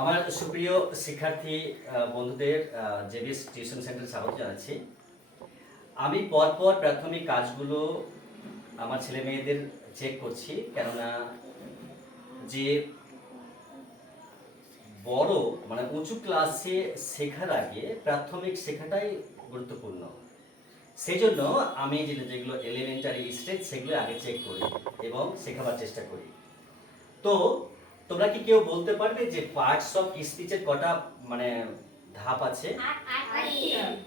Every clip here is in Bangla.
আমার সুপ্রিয় শিক্ষার্থী বন্ধুদের জেবিএস টিউশন সেন্টারে স্বাগত জানাচ্ছি। আমি পরপর প্রাথমিক কাজগুলো আমার ছেলে মেয়েদের চেক করছি, কেননা যে বড় মানে উঁচু ক্লাসে শেখার আগে প্রাথমিক শেখাটাই গুরুত্বপূর্ণ। সেই জন্য আমি যেগুলো এলিমেন্টারি স্টেজ সেগুলো আগে চেক করি এবং শেখাবার চেষ্টা করি। তো তোমরা কি কেউ বলতে পারবে যে পার্টস অফ স্পিচের কটা মানে ধাপ আছে?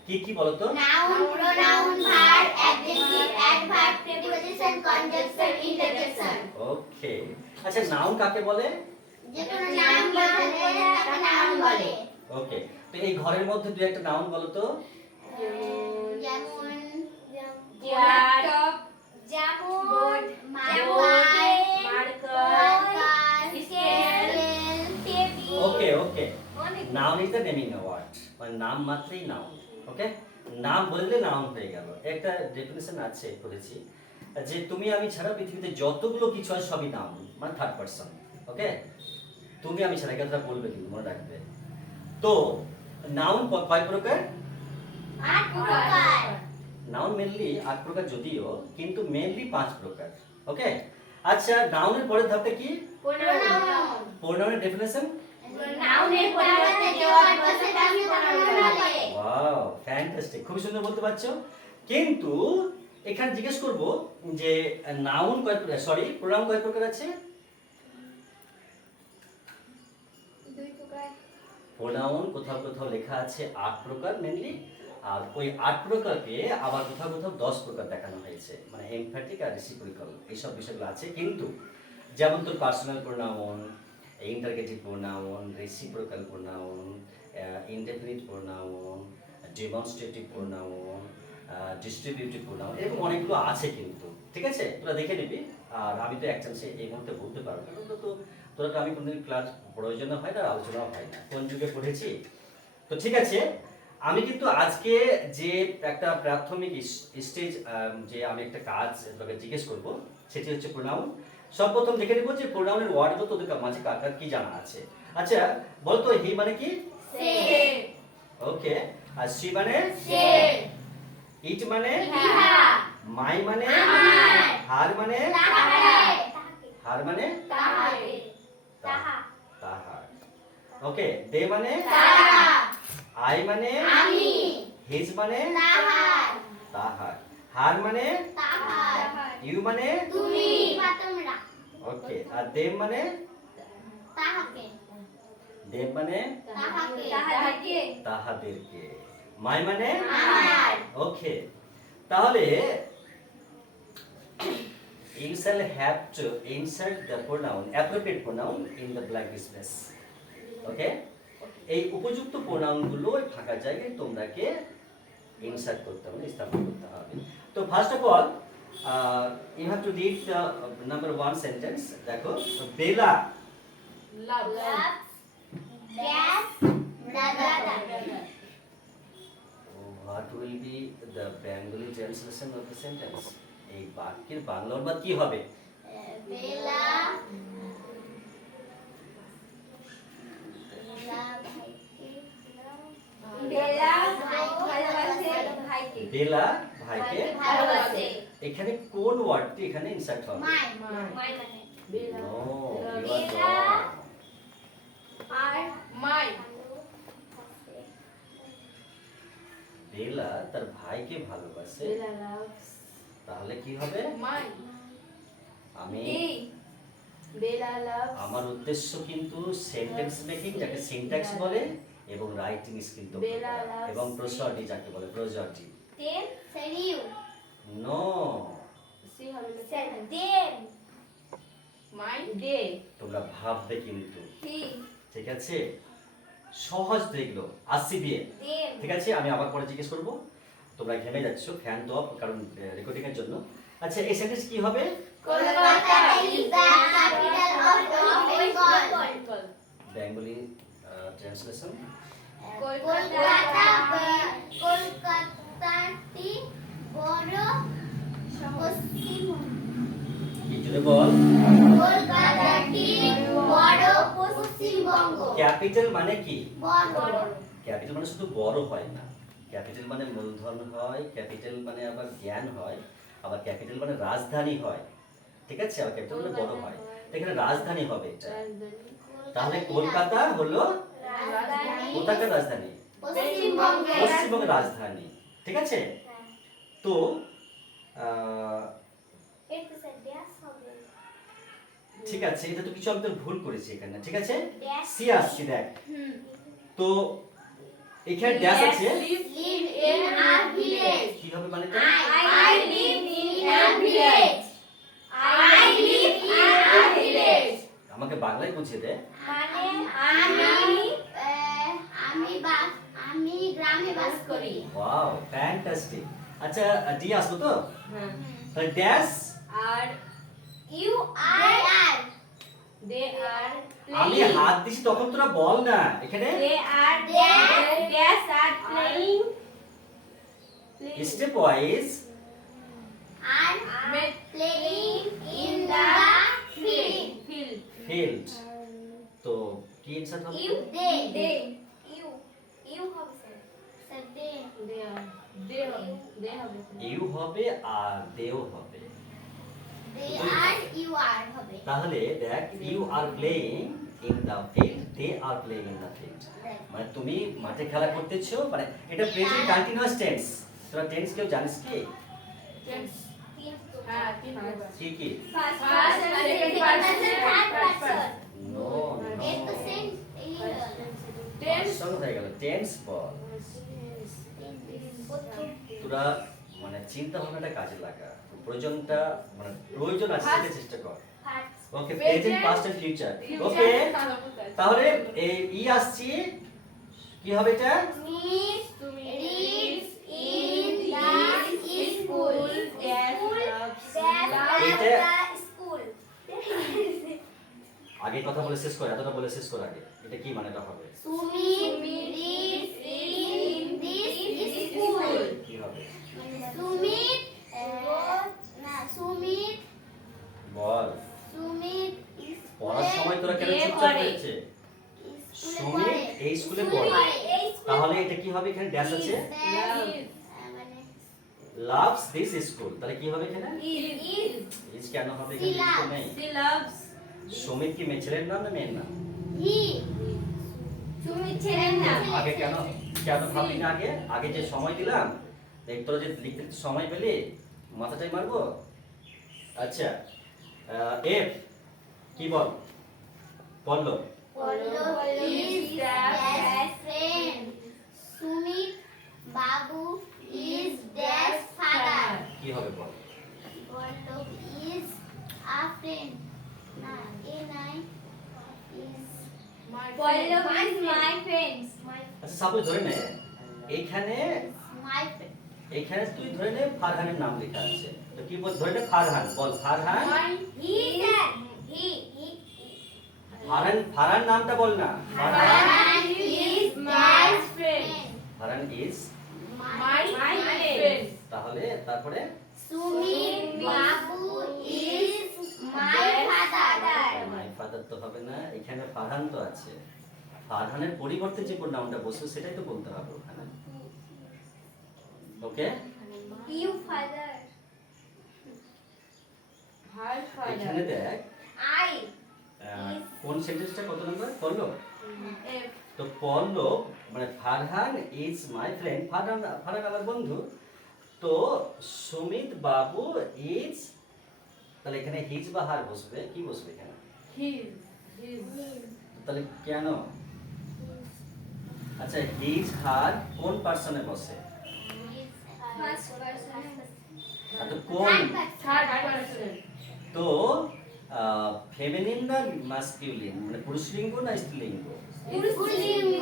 কি কি বলো তো? Noun, pronoun, verb, adjective, adverb, preposition, conjunction, interjection. Okay, আচ্ছা নাউন কাকে বলে? যে কোনো নাম বলে তাকে নাউন বলে। ওকে, তো এই ঘরের মধ্যে দুই একটা নাউন বলো তো। যেমন ল্যাপটপ, যেমন marker, scale, table. Okay okay, noun is the naming word, মানে নাম মাত্রই নাউন। ওকে, নাম বললে নাউন হয়ে গেল। একটা ডেফিনিশন আছে করেছি যে তুমি আমি ছাড়া পৃথিবীতে যতগুলো কিছু আছে সবই নাউন, মানে থার্ড পারসন। ওকে, তুমি আমি ছাড়া কথাটা বলবে কিন্তু মনে রাখবে। তো নাউন কয় প্রকার? 8 প্রকার। নাউন মেনলি 8 প্রকার যদিও, কিন্তু মেনলি 5 প্রকার। ওকে, আচ্ছা নাউনের পরের ধাপটা কি? প্রোনাউন। প্রোনাউনের ডেফিনিশন? নাউনের পরিবর্তে যে ওয়ার্ড বসে তাকে প্রোনাউন বলে। ওয়াও, ফ্যান্টাস্টিক, খুব সুন্দর বলতে পারছো। কিন্তু এখানে জিজ্ঞেস করব যে নাউন কয় প্রকার, সরি প্রোনাউন কয় প্রকার আছে? 2 প্রকার। প্রোনাউন কোথাও কোথাও লেখা আছে 8 প্রকার মেনলি, আর ওই 8 প্রকারকে আবার কোথাও কোথাও 10 প্রকার দেখানো হয়েছে, মানে এমফ্যাটিক আর রেসিপ্রোকাল এইসব বিষয়গুলো আছে। কিন্তু যেমন তোর personal pronoun, interrogative pronoun, reciprocal pronoun, indefinite pronoun, demonstrative pronoun, distributive pronoun, এরকম অনেকগুলো আছে কিন্তু। ঠিক আছে, তোরা দেখে নিবি। আর আমি তো এক চান্সে এই মুহূর্তে বলতে পারবো না, তোরা তো আমি কোনদিন ক্লাস প্রয়োজনও হয় না, আলোচনাও হয় না, কোন যুগে পড়েছি। তো ঠিক আছে, আমি কিন্তু আজকে যে একটা প্রাথমিক স্টেজ যে আমি একটা কাজ তোকে জিজ্ঞেস করব, সেটি হচ্ছে প্রোনাউন। সর্বপ্রথম দেখে নেব যে প্রোনাউনের ওয়ার্ডগুলো তোদের মাঝে কার কার কি জানা আছে। আচ্ছা বলতো, হি মানে কি? সে। ওকে, আর সি মানে? সে। ইট মানে? ইহা। মাই মানে? আমার। হার মানে? তাহারে। হার মানে? তাহারে। তাহা। তাহার। ওকে, দে মানে? তারা। আই মানে? আমি। হিজ মানে? তাহার। তাহার। হার মানে? তাহার। ইউ মানে? তুমি বা তোমরা। ওকে, আর দেম মানে? তাহাকে। দেব মানে? তাহাকে। তাহাকে। তাহাদেরকে। মাই মানে? আমার। ওকে, তাহলে you shall have to insert the pronoun, appropriate pronoun in the blank space. ওকে, এই উপযুক্ত প্রোনাউনগুলো ফাঁকা জায়গায় তোমরাকে ইনসার্ট করতে হবে, স্থাপন করতে হবে। তো first of all you have to read the number 1 sentence. দেখো, বেলা Loves. Gas. Brother. what will be the Bengali translation of the sentence? এই বাক্যের বাংলা অনুবাদ কি হবে? বেলা। বেলা ভালোবাসে ভাইকে। বেলা ভাইকে ভালোবাসে। এখানে কোন ওয়ার্ডটি এখানে ইনসার্ট হবে? মাই। মাই। মাই মানে বেলা। No, you are Bela. wrong. আর মাই। বেলা তার ভাইকে ভালোবাসে, বেলা loves তাহলে কি হবে? মাই। আমি বেলা loves আমার উদ্দেশ্য কিন্তু সেন্টেন্স মেকিং, যাকে সিনট্যাক্স বলে, এবং রাইটিং স্কিল তো, বেলা loves এবং প্রসডি যাকে বলে, প্রসডি। দেম সেরিউ নো, সি হবে দেম মাই ডে। তোমরা ভাববে কিন্তু। হি ঠিক আছে, সহজ দেখলো আসি দিয়ে। দেম ঠিক আছে, আমি আবার পরে জিজ্ঞেস করব। তোমরা ঘেমে যাচ্ছ, ফ্যান তো অফ, কারণ রেকর্ডিং এর জন্য। আচ্ছা, এই সেন্টেন্স কি হবে? Kolkata is the capital of Bengal. Bengali translation? কলকাতাটি বড় পশ্চিম। কি জুড়ে বল? কলকাতাটি বড় পশ্চিম পশ্চিমবঙ্গ। ক্যাপিটাল মানে কি? বড়। ক্যাপিটাল মানে শুধু বড় হয় না, ক্যাপিটাল মানে মূলধন হয়, ক্যাপিটাল মানে আবার জ্ঞান হয়, আবার ক্যাপিটাল মানে রাজধানী হয়, ঠিক আছে? আবার ক্যাপিটাল মানে বড় হয়, তো এখানে রাজধানী হবে এটা। তাহলে কলকাতা হলো রাজধানী। কোথাকার রাজধানী? পশ্চিমবঙ্গের পশ্চিমবঙ্গের রাজধানী, ঠিক আছে? তো ঠিক আছে, এটা তো কিছু আমি তো ভুল করেছি এখানে, ঠিক আছে? সি আসছি দেখ, তো এখানে ড্যাশ আছে, live in a village. কি হবে মানে এটা? I live in a village. I live in a village. আমাকে বাংলায় বুঝিয়ে দে। মানে আমি গ্রামে বাস করি। Wow, fantastic. আচ্ছা, ডি আসবো তো? হ্যাঁ। তাহলে ড্যাশ, আর You are. they are আমি playing. হাত দিছি তখন তোরা বল না এখানে। They are playing. Step wise Are playing in the field. Field. Field, তো কি অ্যানসার হবে? They. You হবে sir they. They have. You হবে আর দেও হবে। They are you are হবে। তাহলে দেখ, you are playing in the field, they are playing in the field, মানে তুমি মাঠে খেলা করতেছো, মানে এটা প্রেজেন্ট কন্টিনিউয়াস টেন্স। তোরা টেন্স কেউ জানিস কি? কি কি? First person, second person, third person. No It the same. সব হয়ে গেল, টেন্স বল। তোরা মানে চিন্তা ভাবনাটা কাজে লাগা, প্রয়োজনটা মানে প্রয়োজন আছে সেটা চেষ্টা কর। ওকে, প্রেজেন্ট পাস্ট এন্ড ফিউচার। ওকে, তাহলে এই ই আসছে, কি হবে এটা? Smith reads in the school. School. আগে কথা বলে শেষ কর, এতটা বলে শেষ কর আগে, এটা কি মানেটা হবে? Sumit reads in this school. কি হবে? Sumit ball. Sumit is পড়ার সময় তোরা কেন চুপচাপ হয়েছে? সুমিত এই স্কুলে পড়ে, তাহলে এটা কি হবে? এখানে ড্যাশ আছে, লাভস দিস স্কুল, তাহলে কি হবে এখানে? ইজ কেন হবে এখানে? ইজ তো নেই। She loves. সুমিত কি মেয়ে ছেলের নাম না মেয়ের নাম? Sumit ছেলের নাম। আগে কেন কেন ভাবলি না আগে? আগে যে সময় দিলাম, দেখ তোরা যে লিখতে সময় পেলি, মাথাটাই মারবো। আচ্ছা, এফ কি বল? বললো Pollo is best friend. Sumit Babu is best father. কি হবে বল? Pollo is a friend. Na, a nine is Pollo is my friend. আচ্ছা, সাপোজ ধরে নে এইখানে My friend. এইখানে তুই ধরে নে ফারহানের নাম লেখা আছে, তো কি বল? ধরে নে ফারহান, বল ফারহান। He ফারহান নামটা বল না। Farhan is my friend. Farhan is, My friend. তাহলে তারপরে Sumit Babu is my father. My father তো হবে না, এখানে ফারহান তো আছে, ফারহানের পরিবর্তে যে প্রোনাউনটা বসবে সেটাই তো বলতে হবে ওখানে। ওকে, You father. Her এখানে father. দেখ I. কোন সেন্টেন্সটা কত নাম্বার? পড়লো F. তো পড়লো মানে Farhan is my friend, Farhan আমার বন্ধু, তো সুমিত বাবু ইজ, তাহলে এখানে হিজ বা হার বসবে, কি বসবে এখানে? His. তাহলে কেন? আচ্ছা, হিজ হার কোন পার্সনে বসে? First person. আর তো কোন, Third person. তো ফেমিনিন না মাস্কিউলিন, মানে পুরুষলিঙ্গ না স্ত্রীলিঙ্গ? পুরুষলিঙ্গ।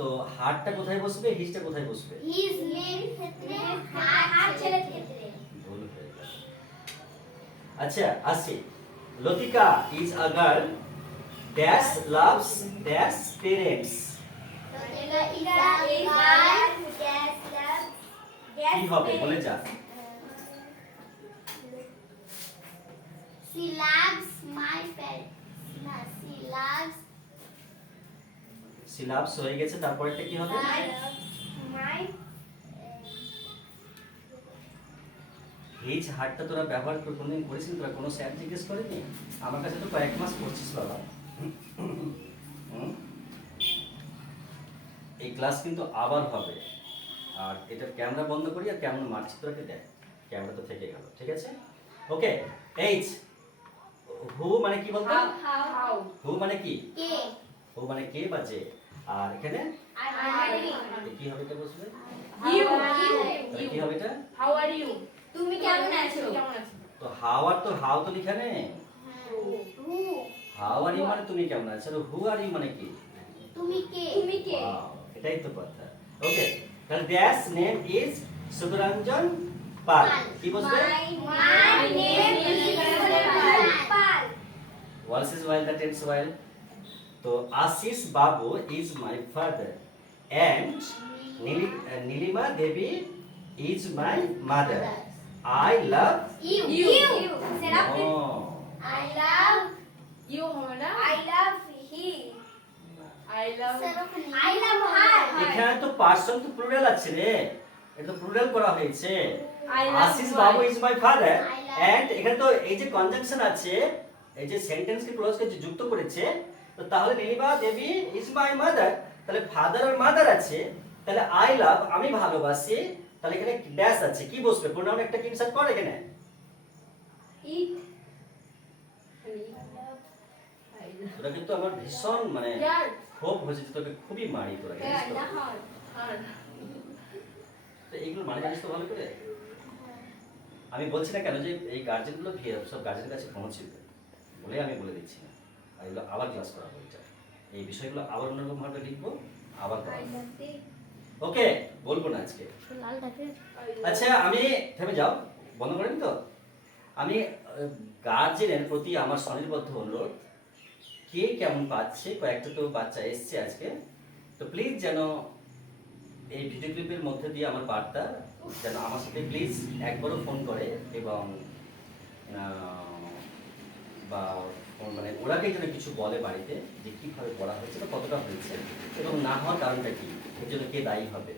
তো হারটা কোথায় বসবে, হিজটা কোথায় বসবে? His name ক্ষেত্রে হার ছেলের ক্ষেত্রে। ভুল হয়ে গেল। আচ্ছা, আসি, Latika is a girl dash loves dash parents, Latika is a girl কি হবে বলে যা? She loves my parents. No, she loves syllabus হয়ে গেছে, তারপরেরটা কি হবে? মাই হিজ হার্টটা তোরা ব্যবহার করে কোনদিন করেছিস? তোরা কোনো স্যার জিজ্ঞেস করেনি? আমার কাছে তো কয়েক মাস পড়ছিস বাবা। হুম? এই ক্লাস কিন্তু আবার হবে, আর এটা ক্যামেরা বন্ধ করি আর কেমন মারছি তোরাকে দেখ, ক্যামেরা তো থেকে গেল, ঠিক আছে? ওকে, এইচ হু মানে কি বলতো? হাউ হু মানে কি? কে হু মানে কে বা যে, আর এখানে আর এ কি হবে এটা বসবে? ইউ তাহলে কি হবে এটা? হাউ আর ইউ তুমি কেমন আছো? কেমন আছো তো হাউ আর তো হাউ তো লিখা নেই। হু হাউ আর ইউ মানে তুমি কেমন আছো, আর হু আর ইউ মানে কি? তুমি কে Wow, এটাই তো কথা। ওকে, তাহলে that's name is Sudharanjan Pal. কি বলবে? My name is Pal What is while the tense while? তো Ashis babu is my father and Nilima Devi is my mother. I love you সেরা oh, I love ইউ হবে না I love he I love I love her এখানে তো পার্সন তো প্লুরাল আছে রে, এটা তো প্লুরাল করা হয়েছে। I love Ashis my- babu is my father I love- and এখানে তো এই যে কনজাংশন আছে, এই যে সেন্টেন্স কে ক্লোজ কে যুক্ত করেছে, তো তাহলে Nilima Devi is my mother, তাহলে ফাদার আর মাদার আছে, তাহলে আই লাভ আমি ভালোবাসি, তাহলে এখানে ড্যাশ আছে, কি বসবে? প্রোনাউন একটা কি ইনসার্ট কর এখানে। it তোরা কিন্তু আমার ভীষণ মানে ইয়ার ক্ষোভ হয়েছে যে তোকে খুবই মারি তোরা, জানিস তো? আর তো এইগুলো মানে জানিস তো ভালো করে। আমি বলছি না কেন যে এই গার্জেনগুলো সব গার্জেনের কাছে পৌঁছবে বলে আমি বলে দিচ্ছি না, আর এগুলো আবার ক্লাস করা হবে, এটা এই বিষয়গুলো আবার অন্যরকম ভাবে লিখবো, আবার করা হবে। ওকে, বলবো না আজকে। আচ্ছা আমি থেমে যাও, বন্ধ করেন তো। আমি গার্জেনের প্রতি আমার স্বনির্বদ্ধ অনুরোধ, কে কেমন পাচ্ছে, কয়েকটা তো বাচ্চা এসছে আজকে, তো প্লিজ যেন এই ভিডিও ক্লিপের মধ্যে দিয়ে আমার বার্তা যেন আমার সাথে প্লিজ একবারও ফোন করে, এবং বা মানে ওরাকে যেন কিছু বলে বাড়িতে যে কীভাবে পড়া হয়েছে বা কতটা হয়েছে, এবং না হওয়ার কারণটা কি, এর জন্য কে দায়ী হবে,